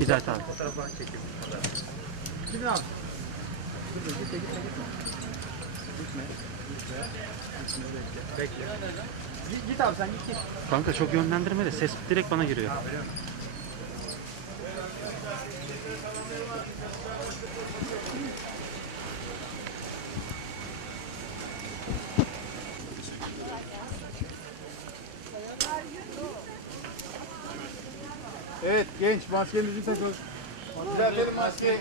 bir dakika. Abi. Fotoğrafını çekeyim. Gidin abi. Gitme gitme gitme. Gitme. Gitme. Bekle. Bekle. Git, git abi sen git git. Kanka çok yönlendirme de ses direkt bana giriyor. Ha. Evet genç maskenizi takın. Düzeltelim maskeyi.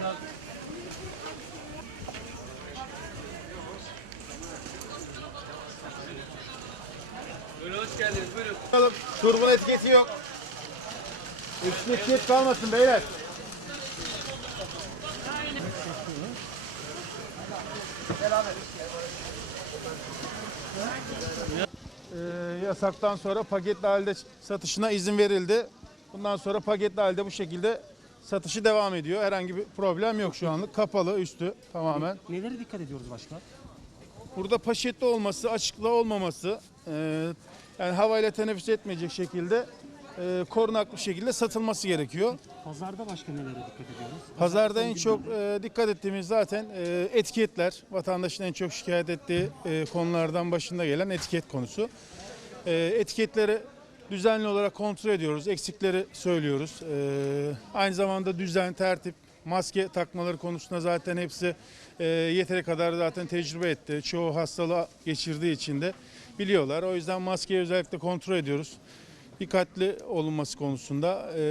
Bakalım turbun etiketi yok. Eksik etiket kalmasın beyler. Ee, yasaktan sonra paketli halde satışına izin verildi. Bundan sonra paketli halde bu şekilde satışı devam ediyor. Herhangi bir problem yok şu anlık. Kapalı üstü tamamen. Nelere dikkat ediyoruz başka? Burada paşetli olması, açıkta olmaması, e, yani havayla teneffüs etmeyecek şekilde e, korunaklı şekilde satılması gerekiyor. Pazarda başka nelere dikkat ediyoruz? Pazarda en çok e, dikkat ettiğimiz zaten e, etiketler. Vatandaşın en çok şikayet ettiği e, konulardan başında gelen etiket konusu. E, etiketleri düzenli olarak kontrol ediyoruz. Eksikleri söylüyoruz. E, aynı zamanda düzen, tertip, maske takmaları konusunda zaten hepsi e, yeteri kadar zaten tecrübe etti. Çoğu hastalığı geçirdiği için de biliyorlar. O yüzden maskeyi özellikle kontrol ediyoruz dikkatli olunması konusunda e,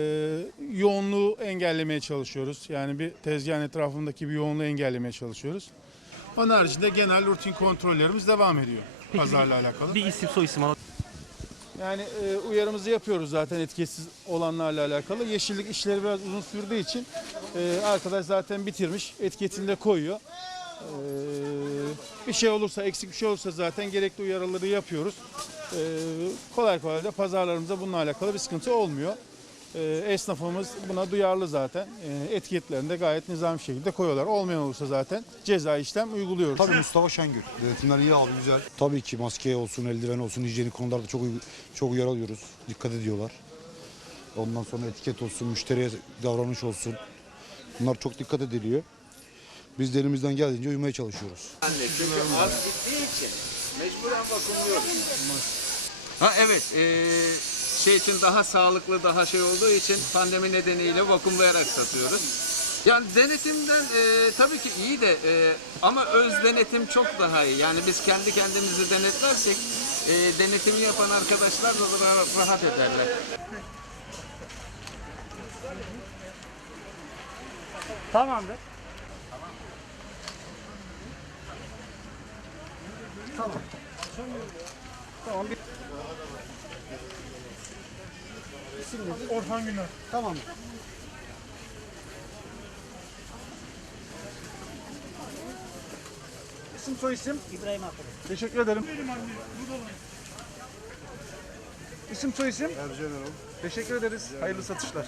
yoğunluğu engellemeye çalışıyoruz. Yani bir tezgahın etrafındaki bir yoğunluğu engellemeye çalışıyoruz. Onun haricinde genel rutin kontrollerimiz devam ediyor pazarla alakalı. Bir isim soy isim al. Yani e, uyarımızı yapıyoruz zaten etiketsiz olanlarla alakalı. Yeşillik işleri biraz uzun sürdüğü için e, arkadaş zaten bitirmiş, etiketini de koyuyor. E, bir şey olursa, eksik bir şey olursa zaten gerekli uyarıları yapıyoruz. E, kolay kolay da pazarlarımızda bununla alakalı bir sıkıntı olmuyor. E, esnafımız buna duyarlı zaten. E, etiketlerini de gayet nizami şekilde koyuyorlar. Olmayan olursa zaten ceza işlem uyguluyoruz. Tabii Mustafa Şengül. Denetimler iyi abi güzel. Tabii ki maske olsun, eldiven olsun, hijyenik konularda çok çok uyarı alıyoruz. Dikkat ediyorlar. Ondan sonra etiket olsun, müşteriye davranış olsun. Bunlar çok dikkat ediliyor. Biz de elimizden geldiğince uymaya çalışıyoruz. Çünkü az gittiği için mecburen bakımlıyoruz. Ha evet, eee, şey için daha sağlıklı, daha şey olduğu için pandemi nedeniyle vakumlayarak satıyoruz. Yani denetimden eee, tabii ki iyi de eee, ama öz denetim çok daha iyi. Yani biz kendi kendimizi denetlersek eee, denetimi yapan arkadaşlar da rahat ederler. Tamamdır. Tamam. Bir... İsim nedir? Orhan Güner. Tamam. İsim soy isim? İbrahim Akın. Teşekkür ederim. İsim soy isim? Teşekkür ederiz. Hayırlı satışlar.